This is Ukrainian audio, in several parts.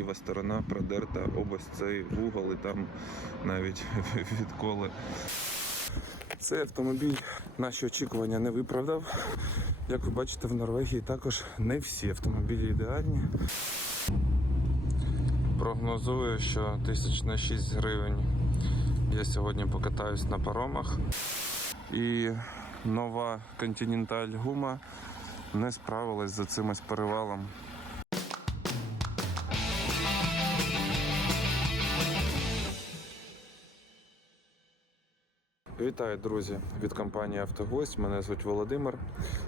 ліва сторона продерта об ось цей вугол і там навіть відколи. Цей автомобіль наші очікування не виправдав. Як ви бачите, в Норвегії також не всі автомобілі ідеальні. Прогнозую, що тисяч на 6 гривень я сьогодні покатаюсь на паромах. І нова Continental гума не справилась за цим ось перевалом. Вітаю, друзі, від компанії Автогость. Мене звуть Володимир.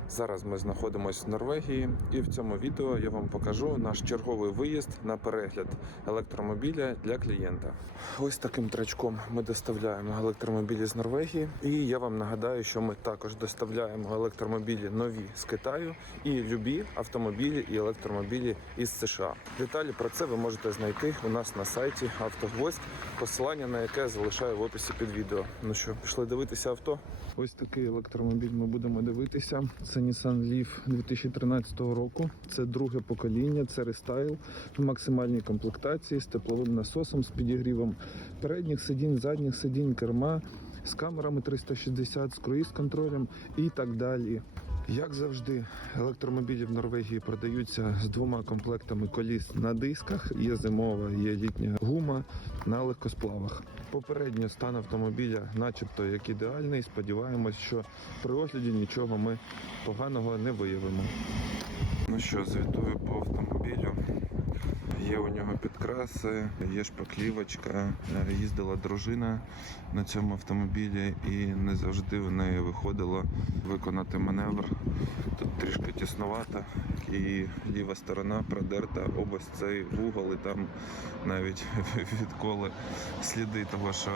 Зараз ми знаходимося в Норвегії, і в цьому відео я вам покажу наш черговий виїзд на перегляд електромобіля для клієнта. Ось таким трачком ми доставляємо електромобілі з Норвегії. І я вам нагадаю, що ми також доставляємо електромобілі нові з Китаю і любі автомобілі і електромобілі із США. Деталі про це ви можете знайти у нас на сайті Автогвоздь, посилання на яке залишаю в описі під відео. Ну що, пішли дивитися авто. Ось такий електромобіль ми будемо дивитися. Це Nissan Leaf 2013 року. Це друге покоління, це рестайл в максимальній комплектації з тепловим насосом, з підігрівом передніх сидінь, задніх сидінь, керма. З камерами 360, з круїз-контролем і так далі. Як завжди, електромобілі в Норвегії продаються з двома комплектами коліс на дисках. Є зимова, є літня гума на легкосплавах. Попередньо стан автомобіля, начебто, як ідеальний. Сподіваємось, що при огляді нічого ми поганого не виявимо. Ну що, звітую по автомобілю. Є у нього підкраси, є шпаклівочка. Е, Їздила дружина на цьому автомобілі і не завжди в неї виходило виконати маневр. Тут трішки тіснувато, і ліва сторона продерта об ось цей вугол, і там навіть відколи сліди того, що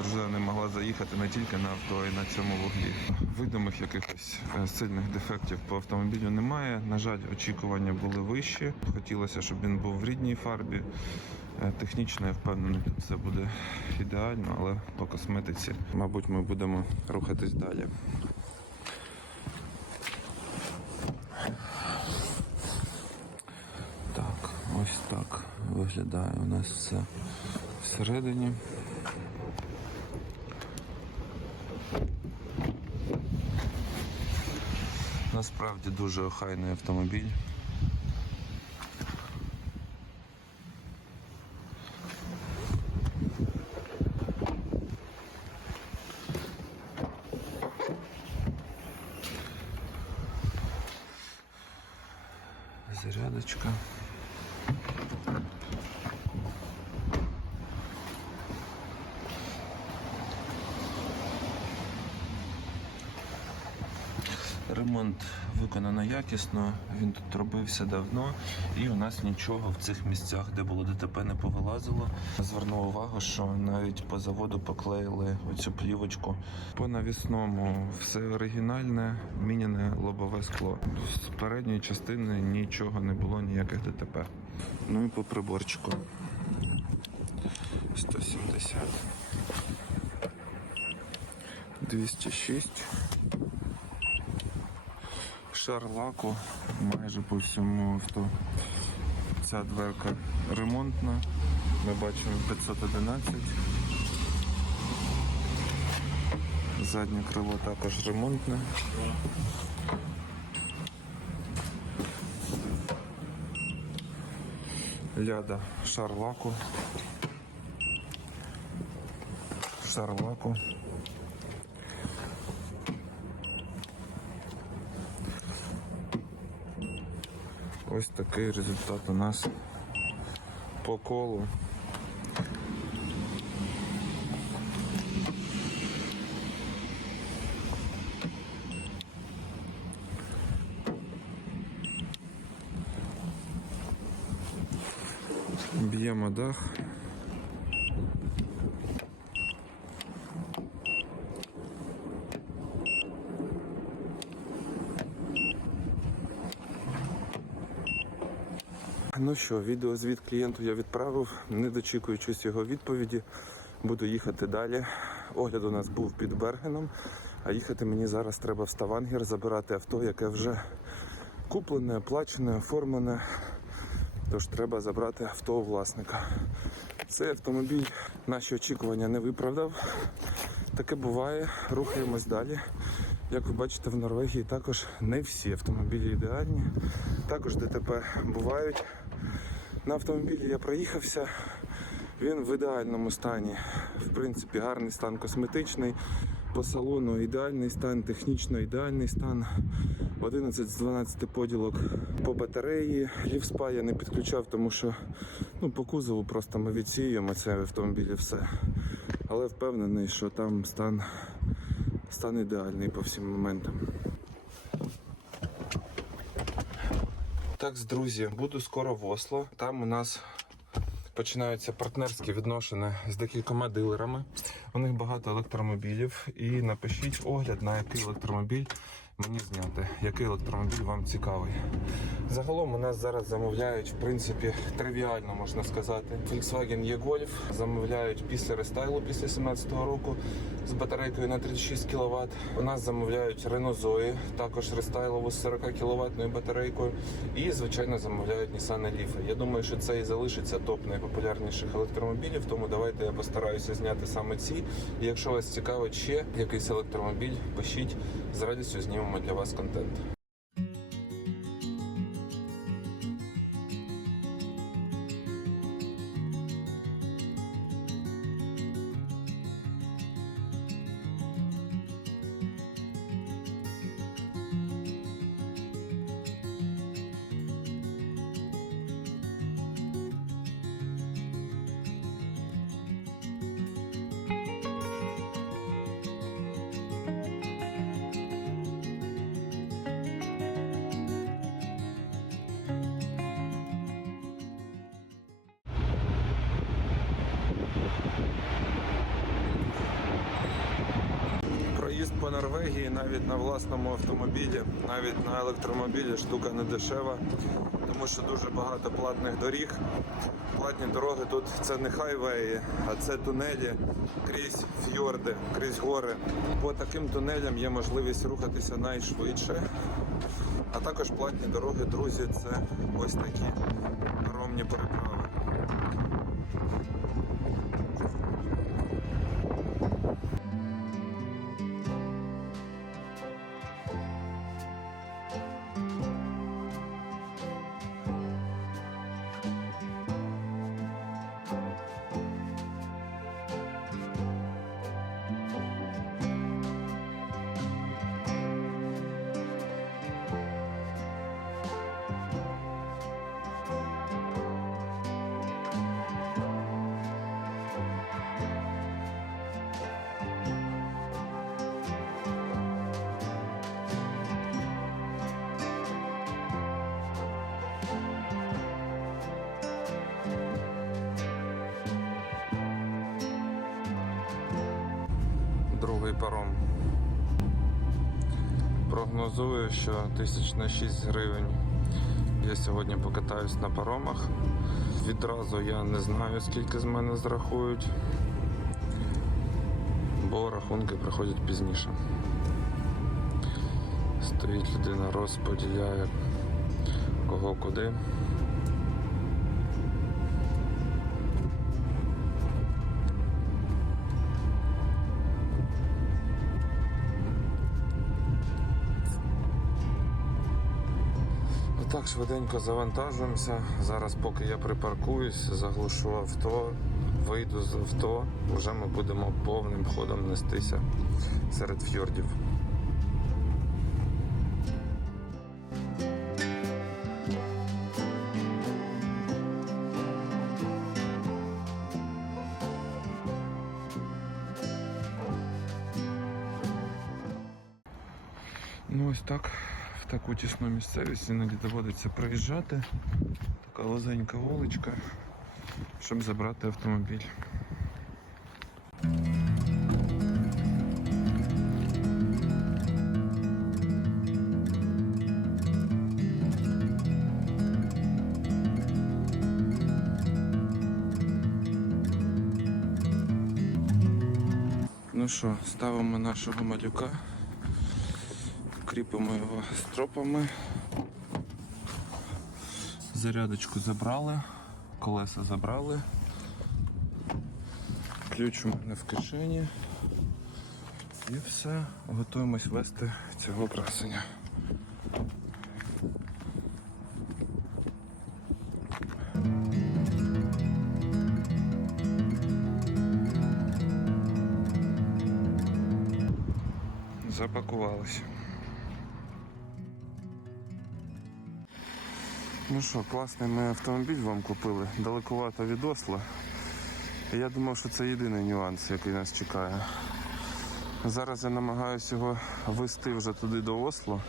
дружина не могла заїхати не тільки на авто, а й на цьому вуглі. Видимих якихось е, сильних дефектів по автомобілю немає. На жаль, очікування були вищі. Хотілося, щоб він був в рідній фарбі. Е, Технічно я впевнений, тут все буде ідеально, але по косметиці, мабуть, ми будемо рухатись далі. Так, ось так виглядає у нас все всередині. Насправді дуже охайний автомобіль. Ремонт виконано якісно, він тут робився давно, і у нас нічого в цих місцях, де було ДТП, не повилазило. Звернув увагу, що навіть по заводу поклеїли оцю плівочку. По навісному все оригінальне, міняне лобове скло. З передньої частини нічого не було, ніяких ДТП. Ну і по приборчику. 170. 206 шар лаку майже по всьому авто. Ця дверка ремонтна. Ми бачимо 511. Заднє крило також ремонтне. Ляда шар лаку. Шар лаку. Ось такий результат у нас по колу. Б'ємо дах. Ну що, відеозвіт клієнту я відправив, не дочікуючись його відповіді. Буду їхати далі. Огляд у нас був під Бергеном, а їхати мені зараз треба в Ставангер забирати авто, яке вже куплене, оплачене, оформлене. Тож треба забрати авто у власника. Цей автомобіль наші очікування не виправдав. Таке буває, рухаємось далі. Як ви бачите, в Норвегії також не всі автомобілі ідеальні. Також ДТП бувають. На автомобілі я проїхався. Він в ідеальному стані. В принципі, гарний стан косметичний. По салону ідеальний стан, технічно ідеальний стан. 11 з 12 поділок по батареї. Лівспа я не підключав, тому що ну, по кузову просто ми відсіюємо це в автомобілі все. Але впевнений, що там стан, стан ідеальний по всім моментам. Так, друзі, буду скоро в Осло. Там у нас починаються партнерські відношення з декількома дилерами. У них багато електромобілів. І напишіть огляд, на який електромобіль мені зняти, який електромобіль вам цікавий. Загалом у нас зараз замовляють, в принципі, тривіально можна сказати. Volkswagen E-Golf замовляють після рестайлу після 17-го року з батарейкою на 36 кВт. У нас замовляють Renault Zoe, також рестайлову з 40 кВт батарейкою. І, звичайно, замовляють Nissan Leaf. Я думаю, що це і залишиться топ найпопулярніших електромобілів, тому давайте я постараюся зняти саме ці. Якщо вас цікавить ще якийсь електромобіль, пишіть з радістю знімемо для вас контент. Норвегії навіть на власному автомобілі, навіть на електромобілі штука не дешева, тому що дуже багато платних доріг. Платні дороги тут це не хайвеї, а це тунелі крізь фьорди, крізь гори. По таким тунелям є можливість рухатися найшвидше. А також платні дороги, друзі, це ось такі паромні переправи. Другий паром. Прогнозую, що тисяч на 6 гривень. Я сьогодні покатаюсь на паромах. Відразу я не знаю, скільки з мене зрахують, бо рахунки приходять пізніше. Стоїть людина, розподіляє кого куди. Отак швиденько завантажуємося. Зараз, поки я припаркуюсь, заглушу авто, вийду з авто, вже ми будемо повним ходом нестися серед фьордів. Таку тісну місцевість іноді доводиться проїжджати. Така лозенька вуличка, щоб забрати автомобіль. Ну що, ставимо нашого малюка кріпимо його стропами. Зарядочку забрали, колеса забрали. Ключ у мене в кишені. І все, готуємось вести цього красення. Запакувалися. Ну що, класний ми автомобіль вам купили, далекувато від Осла. Я думав, що це єдиний нюанс, який нас чекає. Зараз я намагаюся його вести вже туди до Осло.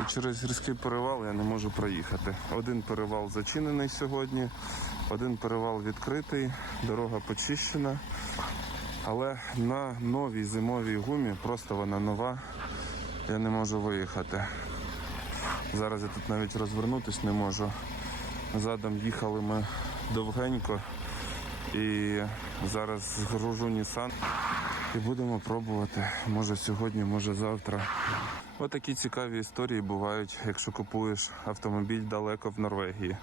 І через гірський перевал я не можу проїхати. Один перевал зачинений сьогодні, один перевал відкритий, дорога почищена. Але на новій зимовій гумі, просто вона нова, я не можу виїхати. Зараз я тут навіть розвернутися не можу. Задом їхали ми довгенько і зараз згружу Нісан і будемо пробувати. Може сьогодні, може завтра. Отакі цікаві історії бувають, якщо купуєш автомобіль далеко в Норвегії.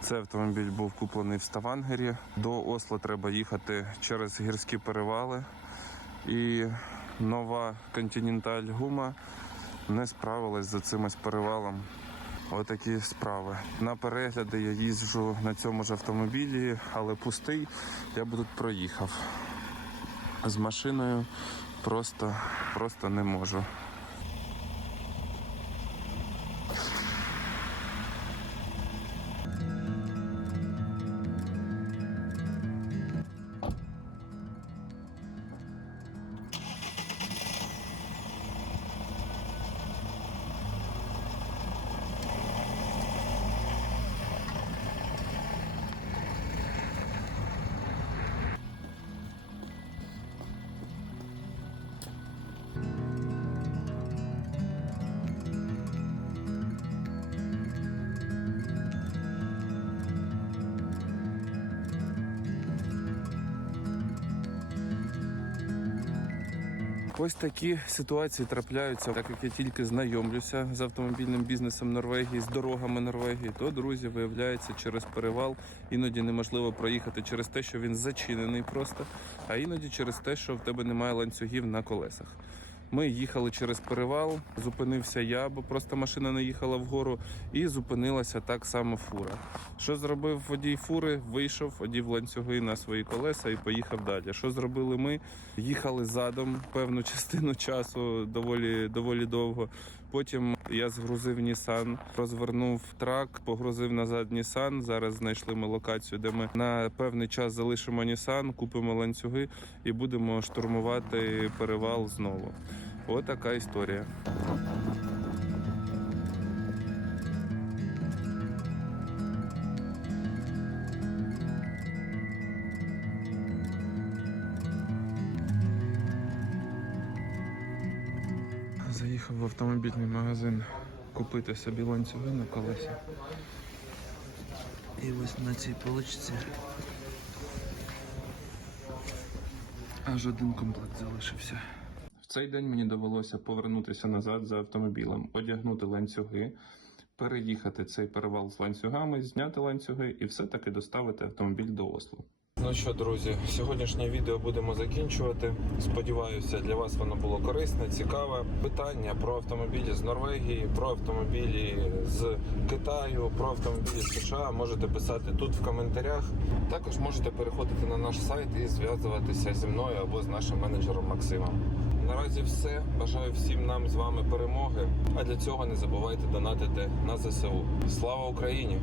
Цей автомобіль був куплений в Ставангері. До Осло треба їхати через гірські перевали. І нова континенталь гума не справилась за цимось перевалом. Отакі справи. На перегляди я їжджу на цьому ж автомобілі, але пустий. Я би тут проїхав. З машиною просто, просто не можу. Ось такі ситуації трапляються, так як я тільки знайомлюся з автомобільним бізнесом Норвегії, з дорогами Норвегії, то друзі, виявляється, через перевал іноді неможливо проїхати через те, що він зачинений просто, а іноді через те, що в тебе немає ланцюгів на колесах. Ми їхали через перевал, зупинився я, бо просто машина не їхала вгору, і зупинилася так само фура. Що зробив водій фури? Вийшов, одів ланцюги на свої колеса і поїхав далі. Що зробили ми? Їхали задом певну частину часу, доволі доволі довго. Потім я згрузив Нісан, розвернув трак, погрузив назад Нісан. Зараз знайшли ми локацію, де ми на певний час залишимо Нісан, купимо ланцюги і будемо штурмувати перевал знову. Отака історія. Автомобільний магазин купити собі ланцюги на колесі. І ось на цій поличці аж один комплект залишився. В цей день мені довелося повернутися назад за автомобілем, одягнути ланцюги, переїхати цей перевал з ланцюгами, зняти ланцюги і все-таки доставити автомобіль до Осло. Ну що, друзі, сьогоднішнє відео будемо закінчувати. Сподіваюся, для вас воно було корисне, цікаве. Питання про автомобілі з Норвегії, про автомобілі з Китаю, про автомобілі з США можете писати тут в коментарях. Також можете переходити на наш сайт і зв'язуватися зі мною або з нашим менеджером Максимом. Наразі все. Бажаю всім нам з вами перемоги. А для цього не забувайте донатити на ЗСУ. Слава Україні!